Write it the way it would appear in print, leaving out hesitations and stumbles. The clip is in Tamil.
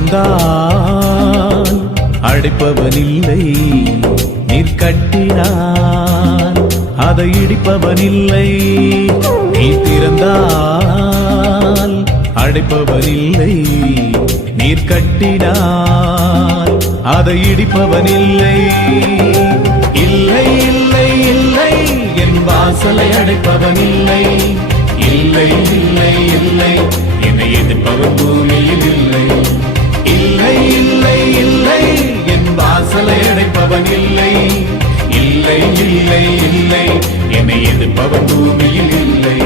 திறந்தால் அடைப்பவனில்லை, நீர் கட்டினான் அதை இடிப்பவனில்லை. நீ திறந்தால் அடைப்பவனில்லை, நீர் கட்டினான் அதை இடிப்பவனில்லை. இல்லை இல்லை இல்லை என் வாசலை அடைப்பவனில்லை. இல்லை இல்லை இல்லை என்னை எதிர்ப்பவன் பூமியில் இல்லை. இல்லை இல்லை இல்லை என் வாசலை அடைப்பவன் இல்லை. இல்லை இல்லை இல்லை என்னை எதிர்ப்பவன் பூமியில் இல்லை.